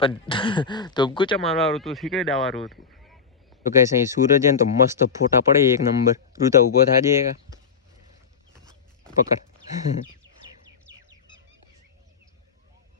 પણ तुमको चमारा और तू सीखे डावा रो तू तो कैसे ही सूरज है तो मस्त फोटा पड़े एक नंबर रूता ऊपर था जाएगा पकड़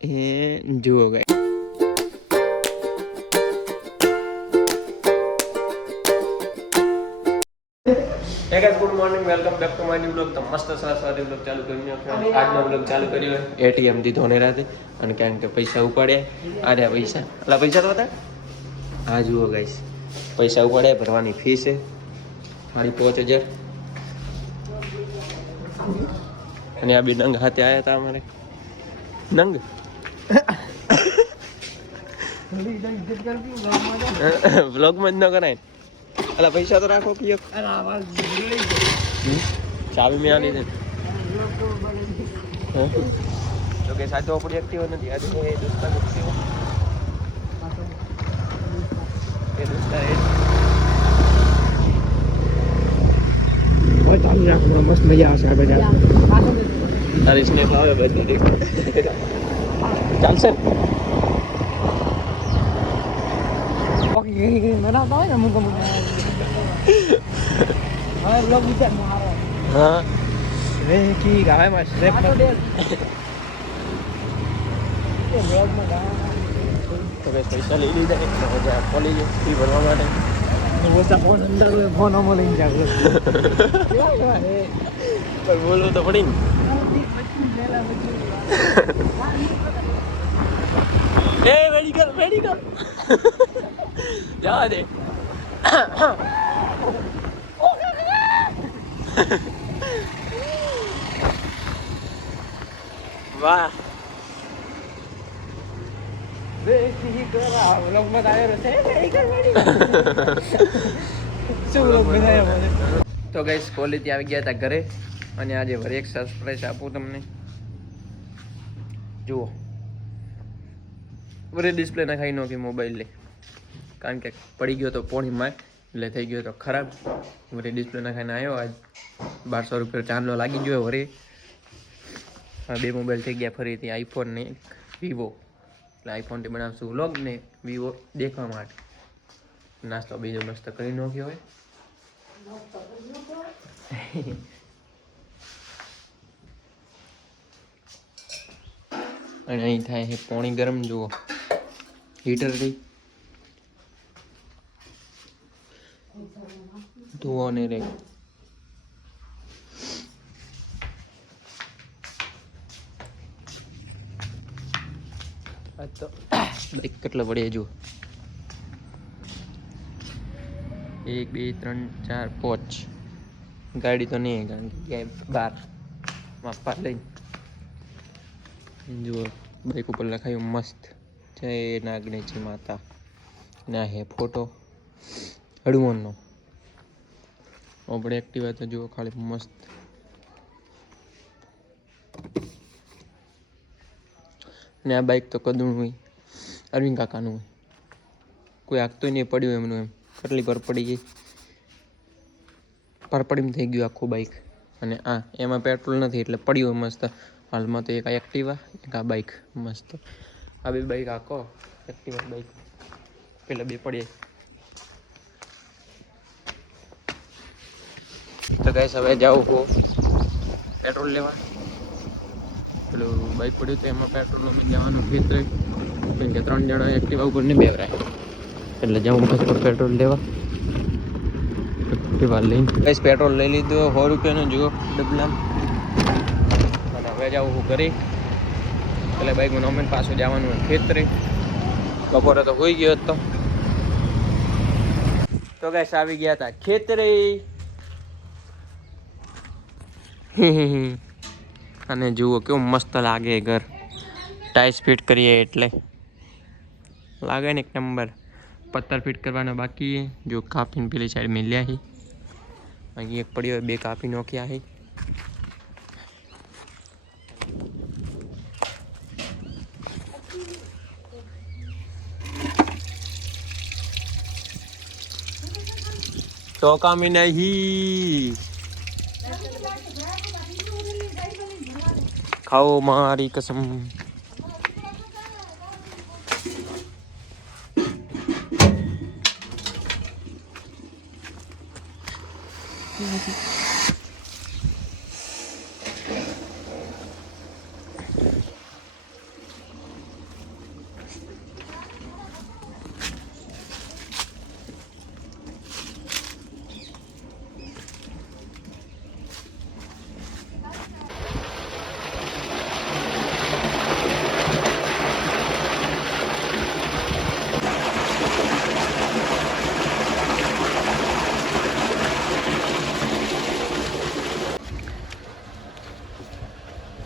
ये जो हो गए Hey guys, good morning. Welcome back to my new vlog. તો મસ્ત સરસ વ્લોગ ચાલુ કરીને આજનો વ્લોગ ચાલુ કર્યો એટીએમ થી ધોને રાતે અને કારણ કે પૈસા ઉપાડ્યા આર્યા પૈસા એટલા પૈસા તો હતા હા જુઓ ગાઈસ પૈસા ઉપાડ્યા ભરવાની ફી છે 5000 અને આ બી નંગ હાથે આવ્યા હતા અમારે નંગ વ્લોગમાં જ ન કરાય અલા પૈસા તો રાખો કે ચાવી મેં આની છે તો કે સાચો આપણી એક્ટિવ નથી આજે એ દોસ્તા એક્ટિવ એ દોસ્તા એ ઓય ચાલુ રાખો મસ્ત મજા આવશે આગળ તારી સ્નેપ આવે બધું દેખ ચાલશે મના તો ને મુક મુક હવે લોગ વિચાર મારો હા રે કી ગાય માં સ્નેપ તો લોગ માં ગાવા તો કે પૈસા લઈ લીધા એટલે મજા કોલેજ ફી ભરવા માટે ઓછા ફોન અંદર ફોન અમો લઈને જાવ પણ બોલવું તો પડી ને એ મેડિકલ જવા દે વાહ બેસી કરા વ્લોગ માં આવ્યો છે શું વ્લોગ બનાવ્યો મને તો ગાઈસ કોલેજથી આવી ગયા હતા ઘરે અને આજે વળી એક સરપ્રાઈઝ આપું તમને જુઓ વરે ડિસ્પ્લે નખાઈ નોખી મોબાઈલ લે કારણ કે પડી ગયો તો પોણીમાં એટલે થઈ ગયો તો ખરાબ વરે ડિસ્પ્લે નખાઈને આવ્યો આજ 1200 રૂપિયા ચાંદલો લાગી ગયો વરે હવે બે મોબાઈલ થઈ ગયા ફરીથી આઈફોન ને વિવો એટલે આઈફોનથી બનાવશું વ્લોગ ને વિવો દેખવા માટે નાસ્તો બીજો મસ્ત કરી નાખ્યો હોય અને અહીં થાય છે પાણી ગરમ જુઓ હીટરથી ધુઓ ને રે તો બાઈક કેટલા પડે જુઓ 1 2 3 4 5 ગાડી તો નહીં કારણ કે ક્યાંય બહાર માપા લઈને જુઓ બાઈક ઉપર લખાયું મસ્ત જય નાગનેજી માતા ના હે ફોટો હનુમાનનો આપણે એક્ટિવા તો જુઓ ખાલી મસ્ત ને આ બાઈક તો કદું હોય અરવિંદ કાકાનું હોય કોઈ આગતું નહીં પડ્યું એમનું એમ કેટલી પર પડી ગઈ પરપડીમ થઈ ગયું આખું બાઈક અને આ એમાં પેટ્રોલ નથી એટલે પડ્યું મસ્ત હાલમાં તો એક એક્ટિવા એક આ બાઈક મસ્ત આ બે બાઈક આખો એક્ટિવા બાઈક પેલા બે પડીએ તો ગાઈસ હવે જાઉં હું પેટ્રોલ લેવા પેલું બાઈક પડ્યું તો એમાં પેટ્રોલ અમે જવાનું ફીસ રહ્યું કેમ કે 3 જણા એક્ટિવા ઉપર ને બેવરાય એટલે જાઉં ફક્ત પેટ્રોલ લેવા એક્ટિવા લઈને ગાઈસ પેટ્રોલ લઈ લીધું 100 રૂપિયાનું જુઓ ડબલા અને હવે જાઉં હું ઘરે એટલે બાઈકમાં નોમેન પાછું જવાનું ખેતરે બપોરે તો હોઈ ગયો હતો તો ગાઈસ આવી ગયા હતા ખેતરે અને જુઓ કેવું મસ્ત લાગે ઘર ટાઈસ ફિટ કરીએ એટલે લાગે ને એક નંબર પત્તર ફિટ કરવાના બાકી જો કાપીને પેલી સાઈડ મિલ્યા છે અહીં એક પડ્યો બે કાપી નોખ્યા છે તો કામી નહીં ખાઓ મારી કસમ.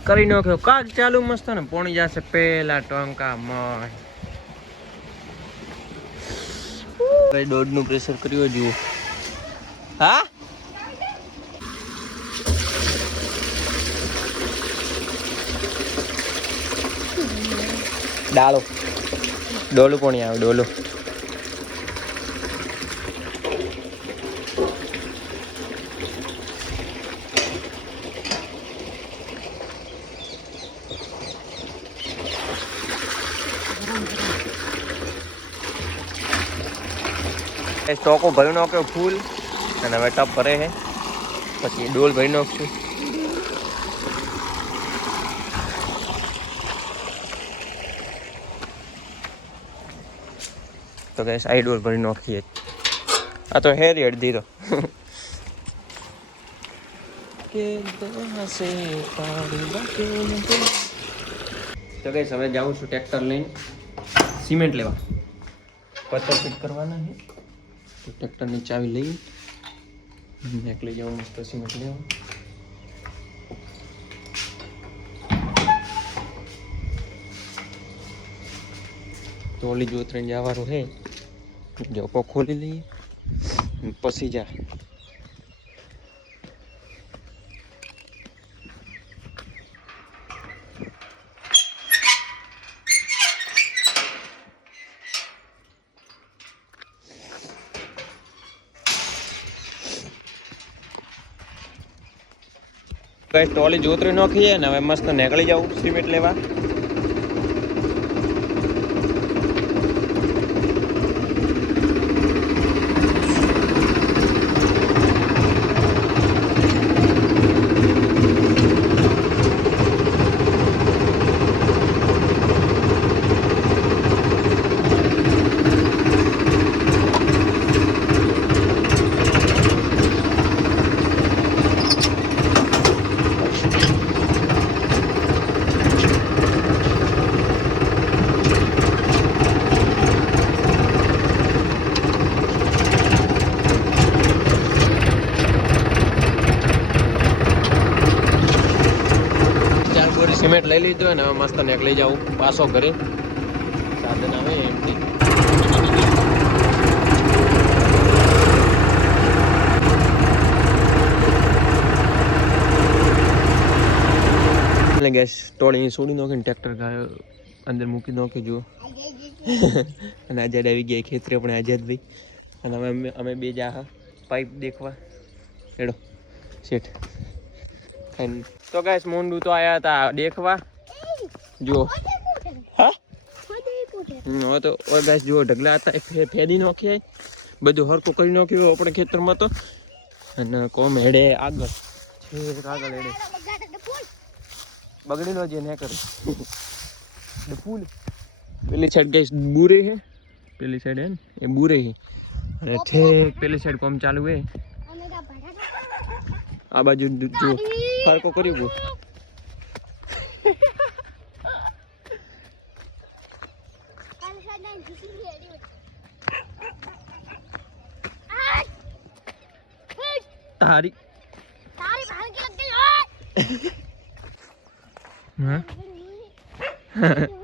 કરી નાખ્યો કાક ચાલુ મસ્ત ને પોણી જશે પેલા ટંકા માં દોઢ નું પ્રેશર કર્યો જુઓ. હા ડાળો ડોલું પોણી આવે ડોલું. સ્ટોકો ભરી નાખ્યો ફૂલ અને હવે ટપ ભરે છે પછી ડોલ ભરી નાખશું. તો ગેસ આ ડોલ ભરી નાખીએ. આ તો હેરી અડધી તો તો ગેસ હવે જાઉં છું ટ્રેક્ટર લઈને સિમેન્ટ લેવા. પથ્થર ફિટ કરવાના છે તો ટ્રેક્ટરની ચાવી લઈ લઈ જાઉં મસ્ત સિમેન્ટ લેવા. તો ઓલી જોતરીને જવાનું છે જોપો ખોલી લઈએ પછી જા. કઈ ટોલી જોતરી નાખીએ ને હવે મસ્ત નીકળી જાઉં સિમેન્ટ લેવા. સિમેન્ટ લઈ લીધું ને હવે મસ્ત નીકળી જાઉં પાછો ઘરે. સાધન આવે એમથી એટલે ગેસ ટોળી છોડી નાખીને ટ્રેક્ટર અંદર મૂકી નાખી જુઓ. અને આઝાદ આવી ગયા ખેતરે પણ આઝાદભાઈ અને અમે બે જા પાઇપ દેખવા હેડો શેઠ. તો ગાઈસ મોંડું તો આયા હતા દેખવા જુઓ. હા હવે તો ગાઈસ જુઓ ઢગલા હતા ફેદી નાખ્યા બધું હરખું કરી નાખ્યું આપણે ખેતરમાં તો. અને કોમ હેડે આગળ છે આગળ હેડે બગડેલો જે ને કરે ફૂલ. પેલી સાઈડ ગાઈસ બુરે છે પેલી સાઈડ હે ને એ બુરે છે અને ઠેક પેલી સાઈડ કોમ ચાલુ હે. આ બાજુ જો ફરકો કર્યું બહુ. તારી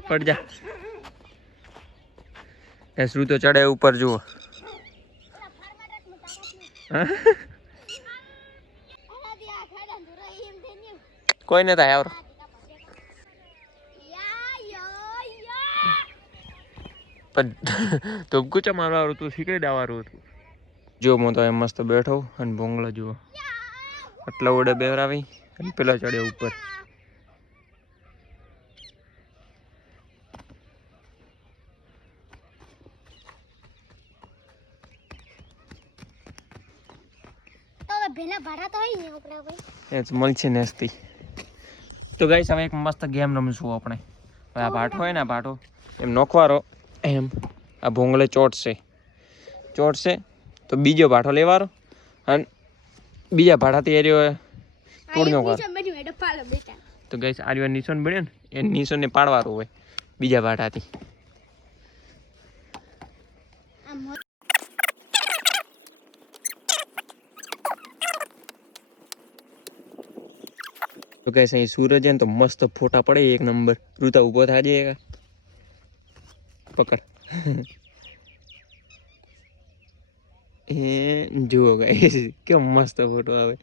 પડ જા. એસરું તો ચડે ઉપર જુઓ. કોઈ નથી આવ્યો તો કુચા મારવા તું શીખડી દાવાનું હતું. જો હું તો એમ મસ્ત બેઠો અને ભોંગળો જુઓ આટલા ઓડે બેવરાવી અને પેલા ચડે ઉપર. પહેલા ભાડા તો હોય ને ઓકડા ભાઈ એ જ મળશે નેસ્તી. તો ગાઈસ હવે એક મસ્ત ગેમ રમશું આપણે. હવે આ ભાટો હોય ને આ ભાટો એમ નોખવારો એમ આ ભોંગળે ચોટશે તો બીજો ભાટો લેવાનો અને બીજા ભાડાથી એરિયો તોડી નાખવાનો. તો ગાઈસ આ રહ્યો નિશાન બન્યો ને એ નિશાનને પાડવાનું હોય બીજા ભાડાથી. તો ગાઈસ અહીં સૂરજ ને તો મસ્ત ફોટા પડે એક નંબર. ઋતા ઊભો થાજે પકડ. એ જુઓ ગાઈસ કેમ મસ્ત ફોટો આવે.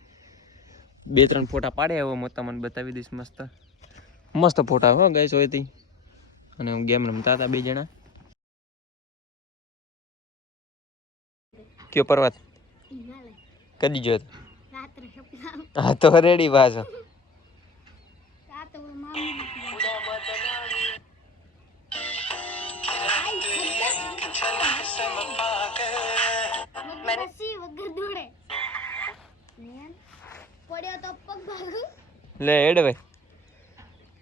2-3 ફોટા પાડે હવે હું તમને બતાવી દઈશ. મસ્ત ફોટા હો ગાઈસ હોયથી. અને હું ગેમ રમતા હતા 2 જણા. કયો પર્વત કદી જો હા તો રેડી પાછો. લે હેડ ભાઈ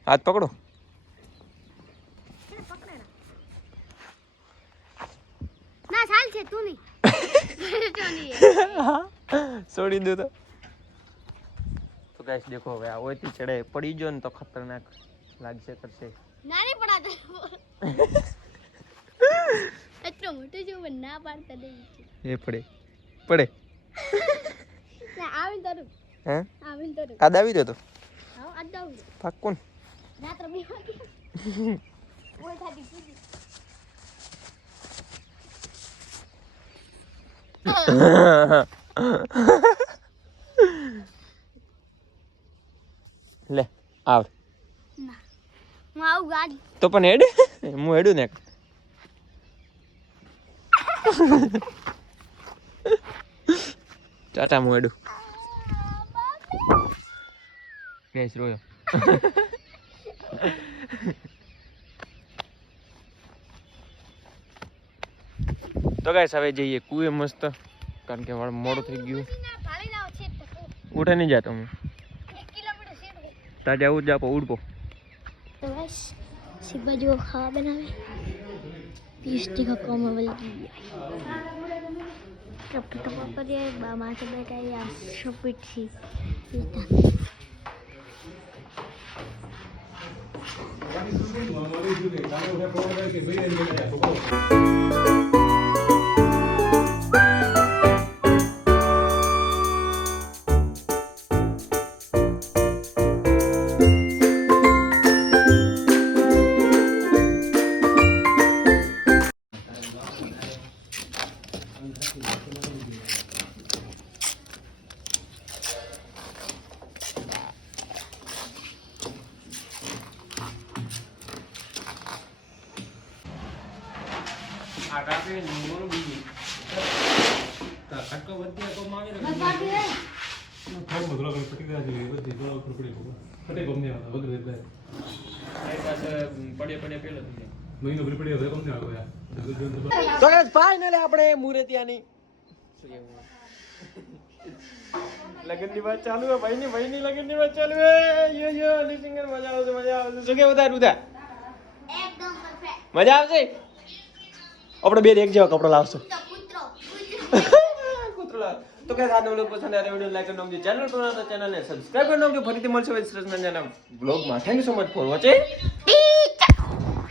હાથ પકડો. ના ચાલ છે તું નહીં છોડી દો તો ગાઈસ દેખો હવે આ ઓયથી ચડે પડી જો ને તો ખતરનાક લાગશે કરશે. નાની પડાતો એટલો મોટો જો ના પાડતા નહીં એ પડે ના આવીન તરું હે આવીન તરું આ દાવી દો તો હા આ દાવ પાક્કું રાત્ર 2 વાગે ઓય થાતી પૂજી લે આવ ના હું આવું ગાડી તો પણ હેડ હું હેડું ને ટાટા હું હેડું ગેસ રોયો. તો ગાઈસ હવે જઈએ કુએ મસ્ત કારણ કે મારું મોડું થઈ ગયું. ઉઠે નહીં જાતો હું 1 કિલોમીટર છે તાજે આવું જ આપો ઉડપો. તો બસ સિબ્બા જો ખાવા બનાવે પીસ્ટી કા કોમા વલકી ટપ ટપ કરીએ બા માથે બેઠા યાર શપીટ થી તો ફાઇનલી આપણે મુરતિયાની લગનની વાત ચાલુ હે ભાઈની લગનની વાત ચાલુ હે. યો સિંગર મજા આવશે શું કે ઉધાર એકદમ પરફેક્ટ મજા આવશે. આપણે બે એક જેવા કપડા લાવશું કૂતરો લાવ. તો કે સાથ નવો પસંદ આવે વિડિયો લાઈક કરી નાખજો. ચેનલ પર તો ચેનલને સબસ્ક્રાઇબ કરી નાખજો. ફરીથી મળશે સરસ મજાના બ્લોગમાં. Thank you so much for watching.